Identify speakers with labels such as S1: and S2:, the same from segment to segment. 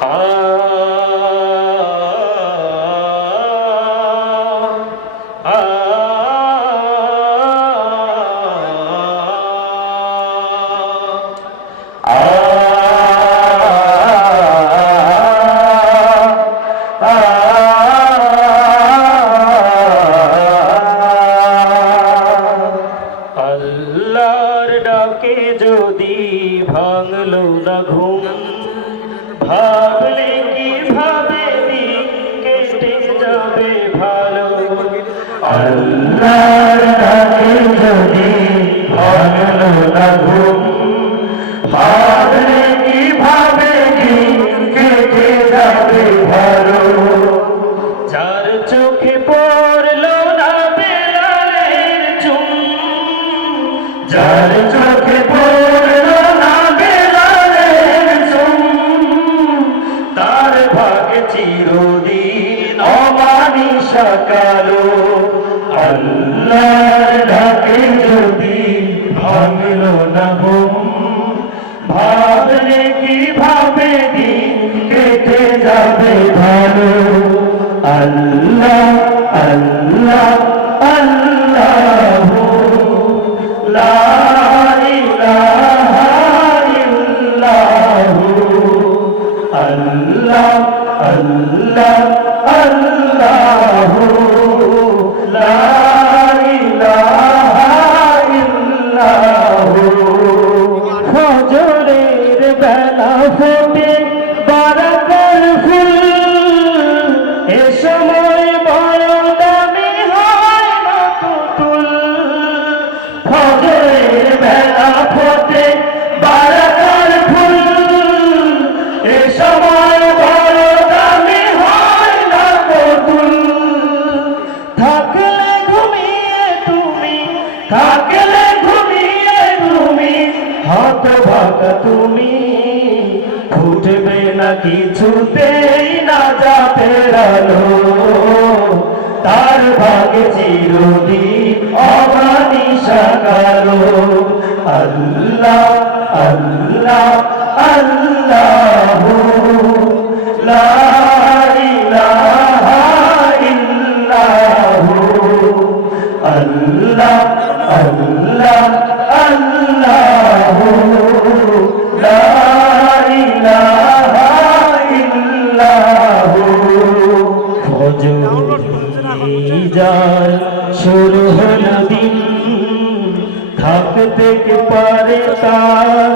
S1: আল্লাহর যার চোখে পড়ল না বেলালের তার ভাগে চিরদিন অমানিসা কালো আল্লাহর ডাকে যদি ভাঙলো না ঘুম, ভাবলে কি ভাবে দিন কেটে যাবে ভালো? আল্লাহ আল্লাহ থাকলে ঘুমিয়ে তুমি হত ভাগা তুমি। ফুটবে না কিছুতেই না যাতে আলো তার ভাগে চিরদিন অমানিসা কালো আল্লাহ আল্লাহ আল্লাহ আল্লাহ যায় শুরু হলো দিন থাকতে কি পারে তার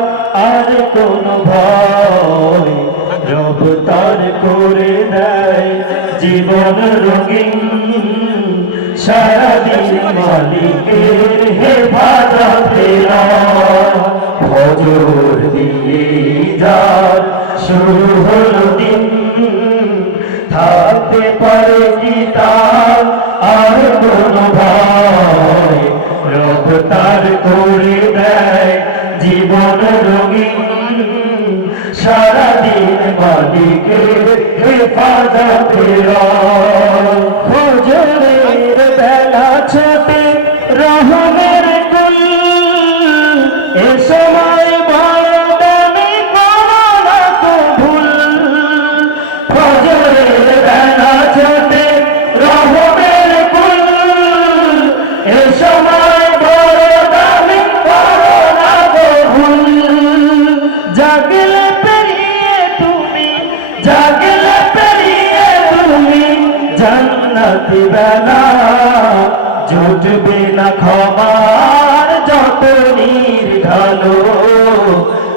S1: আর কোন ভয় রব করে দেয় জীবন রঙিন Cái 里 জান্নাতি বেলা। জুটবে না ক্ষমার যত নির্ঢালো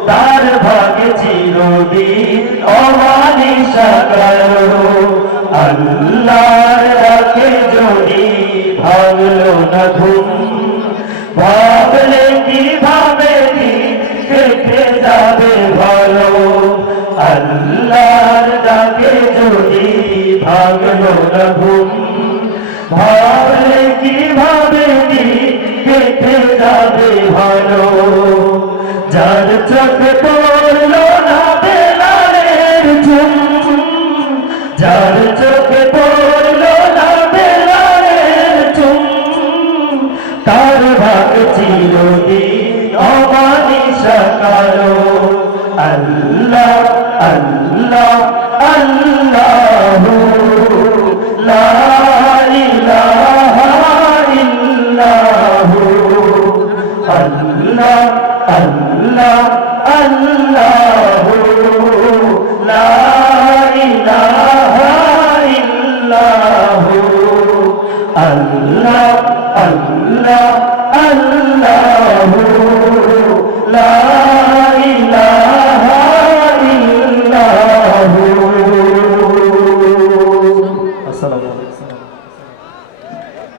S1: তার ভাগে চিরদিন অমানিসা কালো আল্লাহর ঘুম। ভাবলে কি কেটে যাবে ভালো। যার চোখ